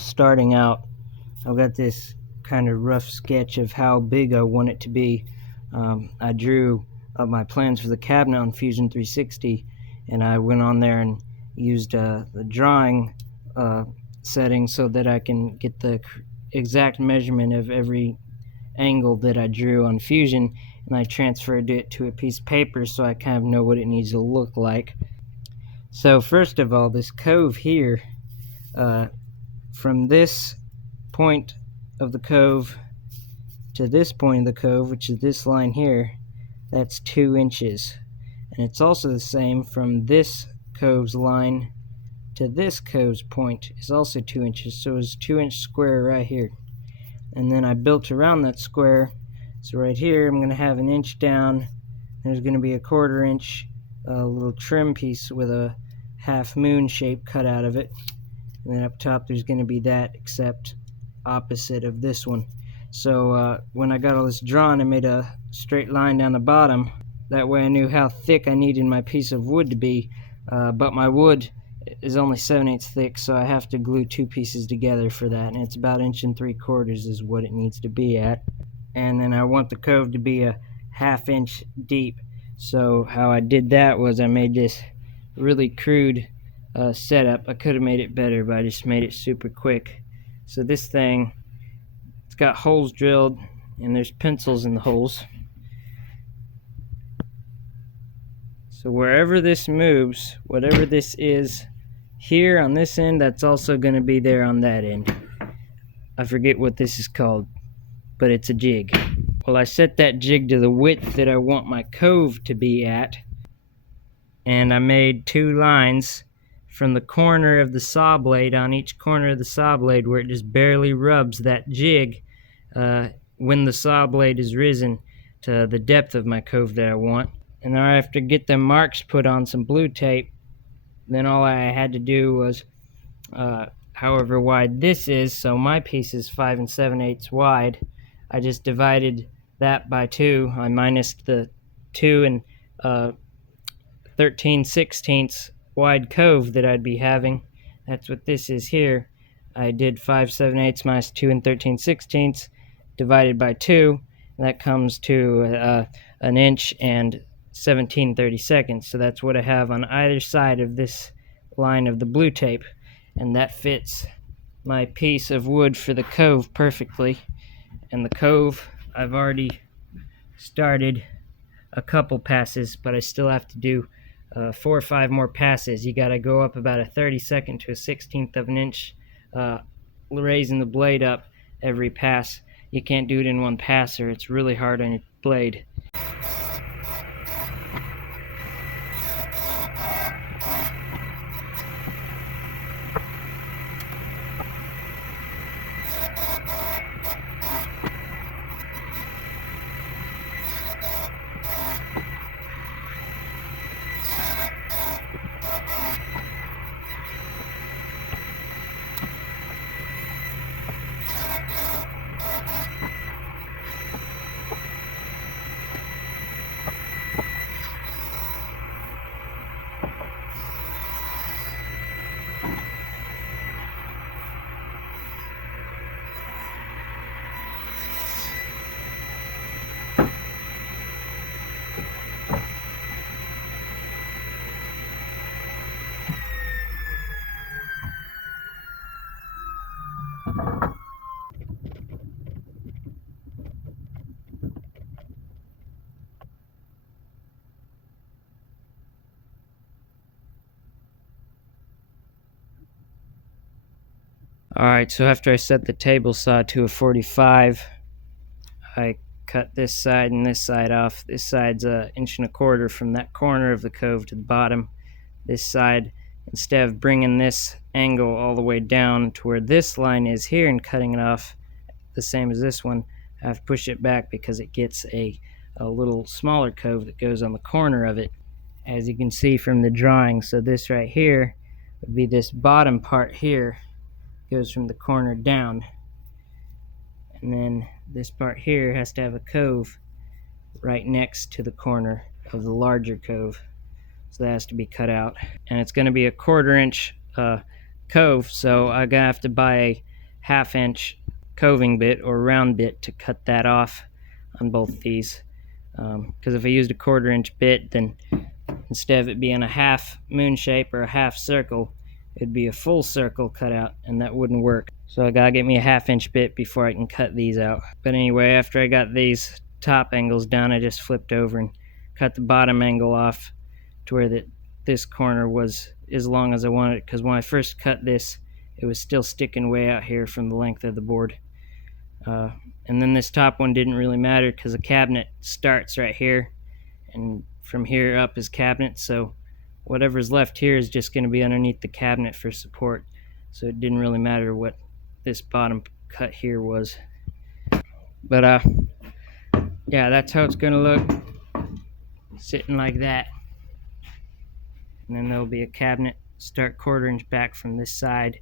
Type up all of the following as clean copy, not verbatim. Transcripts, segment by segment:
starting out, I've got this kind of rough sketch of how big I want it to be. I drew up my plans for the cabinet on Fusion 360, and I went on there and used the drawing setting so that I can get the exact measurement of every angle that I drew on Fusion, and I transferred it to a piece of paper so I kind of know what it needs to look like. So first of all, this cove here, from this point of the cove to this point of the cove, which is this line here, that's 2 inches. And it's also the same from this cove's line to this cove's point is also 2 inches, so it's 2-inch square right here. And then I built around that square, so right here I'm going to have 1 inch down. There's going to be a 1/4 inch little trim piece with a half moon shape cut out of it, and then up top there's going to be that, except opposite of this one. So when I got all this drawn, I made a straight line down the bottom. That way I knew how thick I needed my piece of wood to be, but my wood is only 7/8 thick, so I have to glue 2 pieces together for that, and it's about 1 3/4 is what it needs to be at. And then I want the cove to be a 1/2 inch deep. So how I did that was I made this really crude setup. I could have made it better, but I just made it super quick. So this thing, it's got holes drilled, and there's pencils in the holes. So wherever this moves, whatever this is here on this end, that's also going to be there on that end. I forget what this is called, but it's a jig. Well, I set that jig to the width that I want my cove to be at, and I made 2 lines from the corner of the saw blade on each corner of the saw blade where it just barely rubs that jig when the saw blade is risen to the depth of my cove that I want. And now I have to get them marks put on some blue tape. Then all I had to do was, however wide this is, so my piece is 5 7/8 wide, I just divided that by 2. I minused the 2 and 13/16 wide cove that I'd be having. That's what this is here. I did 5 7/8 minus 2 and 13/16 divided by 2, and that comes to 1 inch and 17/32. So that's what I have on either side of this line of the blue tape, and that fits my piece of wood for the cove perfectly. And the cove, I've already started a couple passes, but I still have to do 4 or 5 more passes. You got to go up about a 32nd to a 1/16 of an inch, raising the blade up every pass. You can't do it in one pass, or it's really hard on your blade. Alright, so after I set the table saw to a 45, I cut this side and this side off. This side's 1 1/4 inches from that corner of the cove to the bottom. This side, instead of bringing this angle all the way down to where this line is here and cutting it off the same as this one, I have to push it back because it gets a little smaller cove that goes on the corner of it, as you can see from the drawing. So this right here would be this bottom part here, goes from the corner down, and then this part here has to have a cove right next to the corner of the larger cove, so that has to be cut out. And it's going to be a 1/4 inch cove, so I'm gonna have to buy 1/2 inch coving bit or round bit to cut that off on both these, because if I used a 1/4 inch bit, then instead of it being a half moon shape or a half circle, it'd be a full circle cut out, and that wouldn't work. So I gotta get me a 1/2 inch bit before I can cut these out. But anyway, after I got these top angles done, I just flipped over and cut the bottom angle off to where this corner was as long as I wanted it, because when I first cut this, it was still sticking way out here from the length of the board. And then this top one didn't really matter because the cabinet starts right here, and from here up is cabinet, so whatever's left here is just going to be underneath the cabinet for support, so it didn't really matter what this bottom cut here was. But yeah, that's how it's going to look, sitting like that. And then there'll be a cabinet, start 1/4 inch back from this side,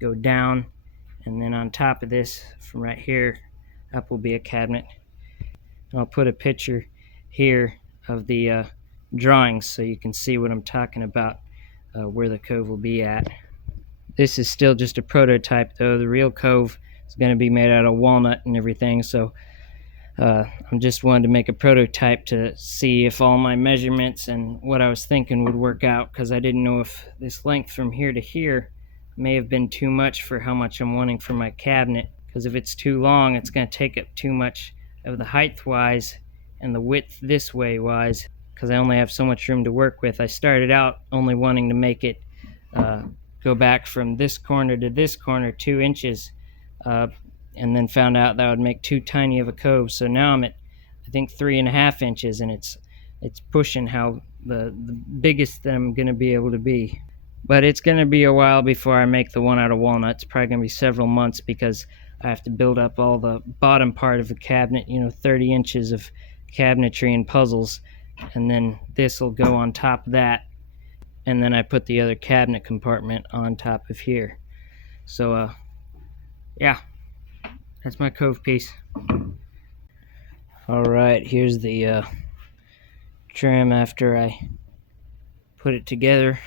go down, and then on top of this, from right here up, will be a cabinet. And I'll put a picture here of the drawings so you can see what I'm talking about, where the cove will be at. This is still just a prototype though. The real cove is going to be made out of walnut and everything, so I'm just wanted to make a prototype to see if all my measurements and what I was thinking would work out, because I didn't know if this length from here to here may have been too much for how much I'm wanting for my cabinet, because if it's too long, it's going to take up too much of the height wise and the width this way wise, because I only have so much room to work with. I started out only wanting to make it go back from this corner to this corner 2 inches, and then found out that would make too tiny of a cove. So now I'm at, I think, 3.5 inches, and it's pushing how the biggest that I'm going to be able to be. But it's going to be a while before I make the one out of walnut. It's probably going to be several months, because I have to build up all the bottom part of the cabinet, 30 inches of cabinetry and puzzles, and then this will go on top of that, and then I put the other cabinet compartment on top of here. So yeah, that's my cove piece. Alright, here's the trim after I put it together.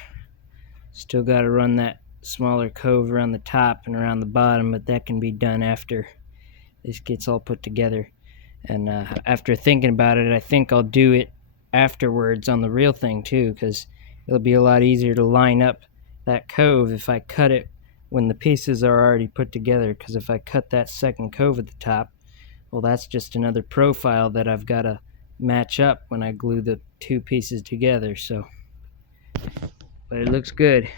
Still got to run that smaller cove around the top and around the bottom, but that can be done after this gets all put together. And after thinking about it, I think I'll do it afterwards on the real thing too, because it'll be a lot easier to line up that cove if I cut it when the pieces are already put together. Because if I cut that second cove at the top, well, that's just another profile that I've got to match up when I glue the two pieces together. So, but it looks good.